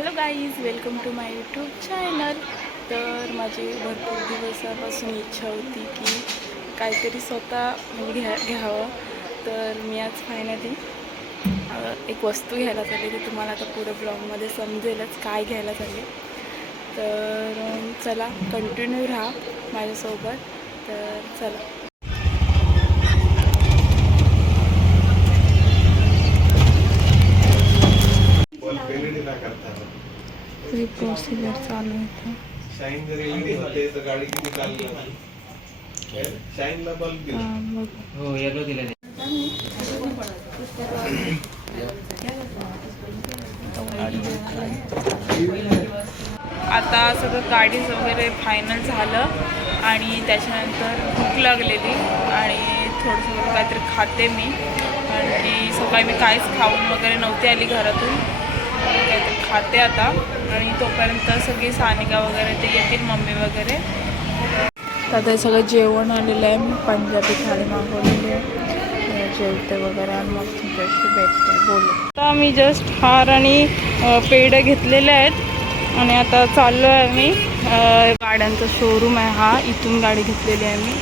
Hello guys, welcome to my YouTube channel. तर माझी भरपूर दिवसापासून इच्छा होती की काहीतरी स्वतः घ्यावं. तर मी आज फायनली एक वस्तू घ्यायला चालली. ती तुम्हाला आता पुढे ब्लॉगमध्ये समजेलच काय घ्यायला चालली. तर चला कंटिन्यू राहा माझ्यासोबत. तर चला. प्रोसिजर चालू आहे. शाईन जर एलईडी होते तर गाडी किती चालली होती. शाईनला बल्ब दिला. हो येलो दिलेले. आता सगळं गाडीच वगैरे फायनल झालं आणि त्याच्यानंतर भूक लागलेली आणि थोडंसं काहीतरी खाते मी, कारण की सकाळी मी काहीच खाऊन वगैरे नव्हती आली घरातून. काहीतरी खाते आता आणि तोपर्यंत सगळी सानिका वगैरे ते येतील, मम्मी वगैरे. तर ते सगळं जेवण आलेलं आहे. मी पंजाबी थाळी मागवलेली आहे. जेवते वगैरे आणि मग तुमच्याशी भेटते, बोलू. आता मी जस्ट हार आणि पेढे घेतलेले आहेत आणि आता चाललो आहे मी. गाड्यांचा शोरूम आहे हा, इथून गाडी घेतलेली आहे मी.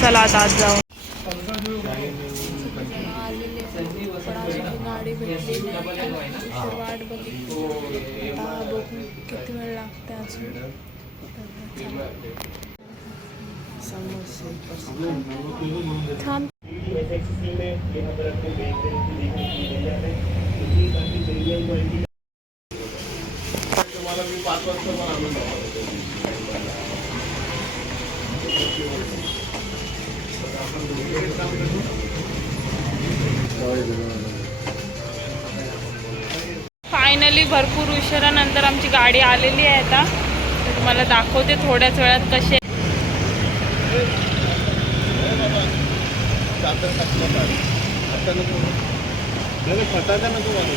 चला आता आज जाऊ. गाडी भेटली नाही, वाट बघितली. बघू किती वेळ लागते अजून. थांब. फायनली भरपूर उशिरानंतर आमची गाडी आलेली आहे. आता तुम्हाला दाखवते थोड्याच वेळात कशी. फटाका नको मारू.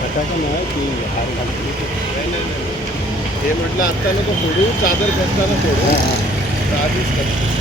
फटाका नाही की हार घालतो. हे म्हटलं आत्ता नको सोडू, चादर खेचताना सोडू. आधीच करतो.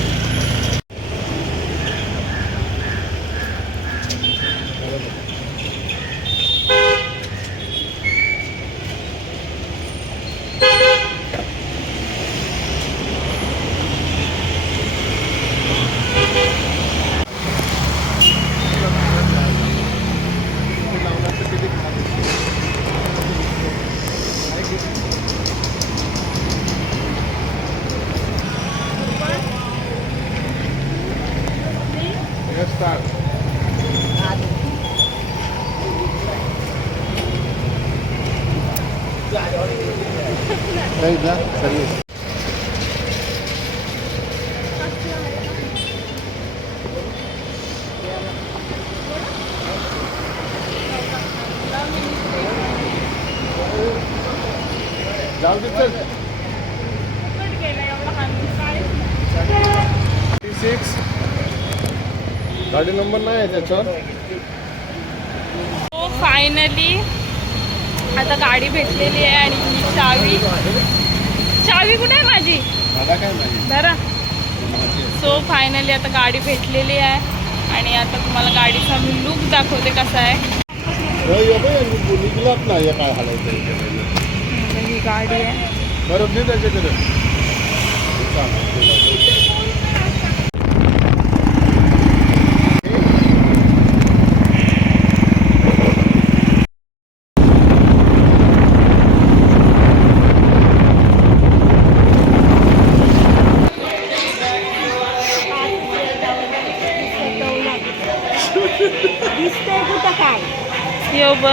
जाऊ दे चल. 36 गाडी नंबर नाही आहे त्याच्यावर. हो फायनली आता गाडी भेटलेली आहे आणि ही चावी कुठे आहे माझी? जरा. सो फायनली आता गाडी भेटलेली आहे आणि आता तुम्हाला गाडीचा मी लुक दाखवते कसा आहे. काय हलवतं ही गाडी आहे. बरोबर त्याच्याकडे. दिसतंय कुठं काय? यो ब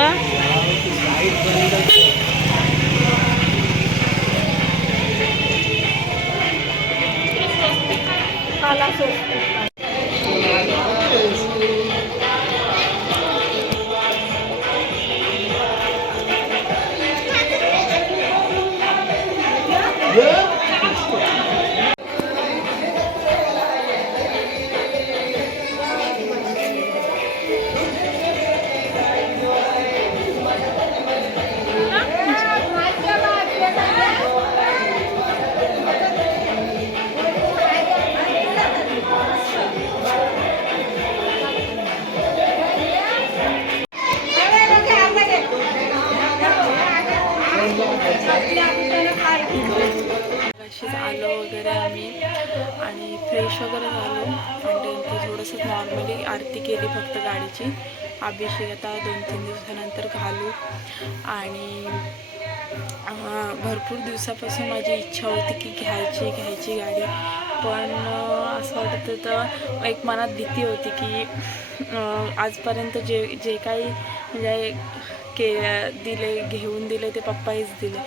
तशीच आलो वगैरे आम्ही आणि फ्रेश वगैरे झालो आणि नंतर थोडंसं नॉर्मली आरती केली फक्त गाडीची. अभिषेक आता 2-3 दिवसानंतर घालू आणि भरपूर दिवसापासून माझी इच्छा होती की घ्यायची गाडी. पण असं वाटत होतं, एक मनात भीती होती की आजपर्यंत जे काही म्हणजे घेऊन दिले ते पप्पाहीच दिले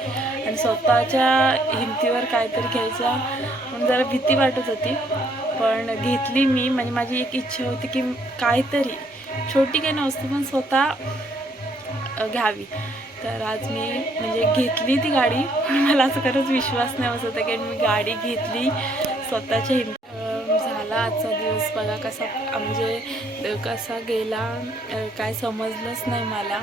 आणि स्वतःच्या हिमतीवर काहीतरी घ्यायचा म्हणून जरा भीती वाटत होती. पण घेतली मी, म्हणजे माझी एक इच्छा होती की काहीतरी छोटी काही नसते पण स्वतः घ्यावी. तर आज मी म्हणजे घेतली ती गाडी. मला असं खरंच विश्वास नाही बसत होता की मी गाडी घेतली स्वतःच्या झाला आजचा दिवस बघा कसा गेला काय समजलंच नाही मला.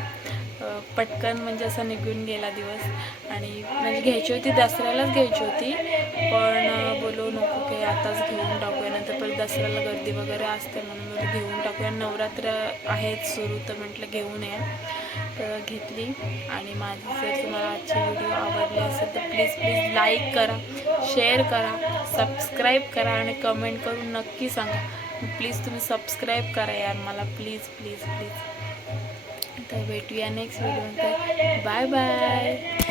पटकन म्हणजे असा निघून गेला दिवस. आणि म्हणजे घ्यायची होती दसऱ्यालाच घ्यायची होती, पण बोलू नको की आताच घेऊन टाकूया, नंतर परत दसऱ्याला गर्दी वगैरे असते म्हणून बोलू घेऊन टाकूया. नवरात्र आहेत सुरू तर म्हटलं घेऊन या. तर घेतली. आणि माझी जर तुम्हाला आजची व्हिडिओ आवडली असेल तर प्लीज लाईक करा, शेअर करा, सबस्क्राईब करा आणि कमेंट करून नक्की सांगा. प्लीज तुम्ही सबस्क्राईब करा यार मला, प्लीज. तर भेटूया नेक्स्ट व्हिडिओ. Bye bye.